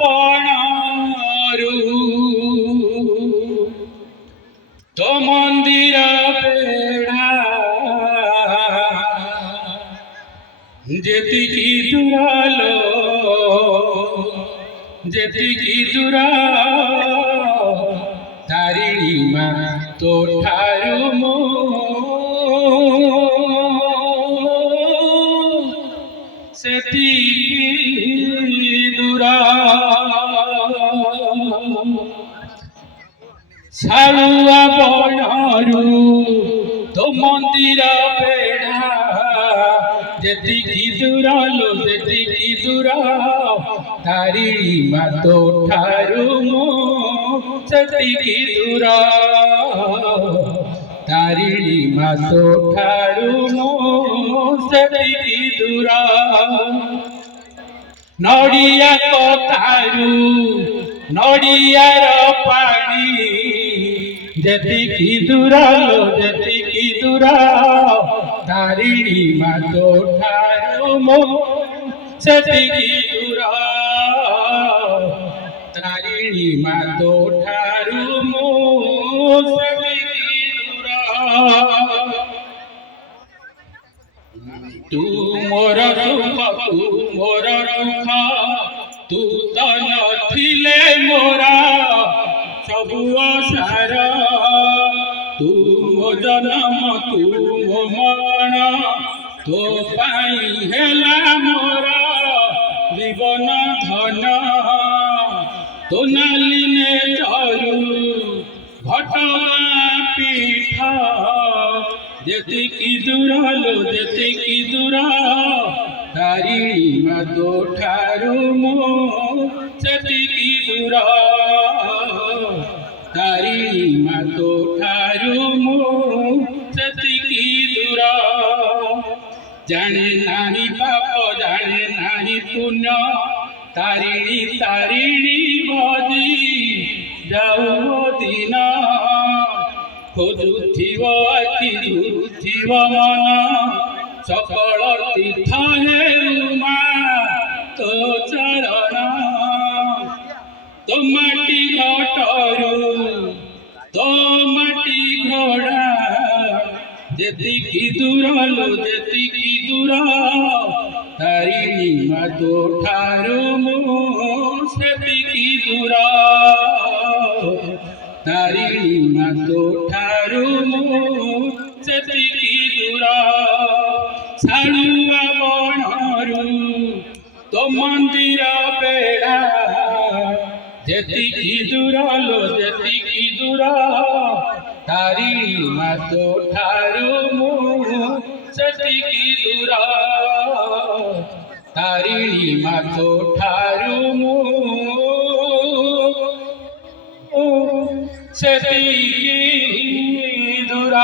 ବଣରୁ ତୋ ମନ୍ଦିର ବେଢ଼ା ଯେତିକି ଦୂର ଯେତିକି ଦୂର ତାରିଣୀ ମା ତୋ ଠାରୁ ମୁଁ ସେତିକି ଦୂର। ଶାଳୁଆ ବଣରୁ ତୋ ମନ୍ଦିର ବେଢ଼ା ଯେତିକି ଦୂର ଯେତିକି ଦୂର ତାରିଣୀ ମା ତୋ ଠାରୁ ମୁଁ ସେତିକି ଦୂର। ତାରିଣୀ ମା ତୋ ଠାରୁ ମୁଁ ସେତିକି ଦୂର। ନଡ଼ିଆ କତାରୁ ନଡ଼ିଆର ପାଣି ଯେତିକି ଦୂର ଯେତିକି ଦୂର ତାରିଣୀ ମା ତୋ ଠାରୁ ମୁଁ ସେତିକି ଦୂର। ତାରିଣୀ ମା ତୋ ଠାରୁ ମୁଁ ସେତିକି ଦୂର। ତୁ ମୋର ସୁଖ ତୁ ମୋର ଦୁଃଖ ତୁ ତ ନଥିଲେ ମୋର ସବୁ ଅସାର। ତୁ ମୋ ଜନମ ତୁ ମୋ ମରଣ ତୋ ପାଇଁ ହେଲା ମୋର ଜୀବନ ଧନ। ତୋ ନାଲି ନେତରୁ ଘଟଗାଁ ପୀଠ ଯେତିକି ଦୂର ଯେତିକି ଦୂର ତାରିଣୀ ମା ତୋ ଠାରୁ ମୁଁ ସେତିକି ଦୂର। ତାରିଣୀ ମା ତୋ ଠାରୁ ମୁଁ ସେତିକି ଦୂର। ଜାଣେ ନାହିଁ ପାପ ଜାଣେ ନାହିଁ ପୁଣ୍ୟ ତାରିଣୀ ତାରିଣୀ ଭଜି ଯାଉ ଦିନ। ଖୋଜୁଥିବ ଆଖି ଝୁରୁଥିବ ମନ ସକଳ ତୀର୍ଥ ହେଉ ମା ତୋ ଚରଣ। ତୋ ମାଟି ଘଟରୁ ତୋ ମାଟି ଘୋଡ଼ା ଯେତିକି ଦୂର ଯେତିକି ଦୂର ତାରିଣୀ ମା ତୋ ଠାରୁ ମୁଁ ସେତିକି ଦୂର। ତାରିଣୀ ମା ତୋ ଠାରୁ ମୁଁ ସେତିକି ଦୂର। ଶାଳୁଆ ବଣରୁ ତୋ ମନ୍ଦିର ବେଢ଼ା ଯେତିକି ଦୂର ଯେତିକି ଦୂର ତାରିଣୀ ମା ତୋ ଠାରୁ ମୁଁ ସେତିକି ଦୂର। ତାରିଣୀ ମା ତୋ ଠାରୁ ମୁଁ ସେତିକି ଦୂର।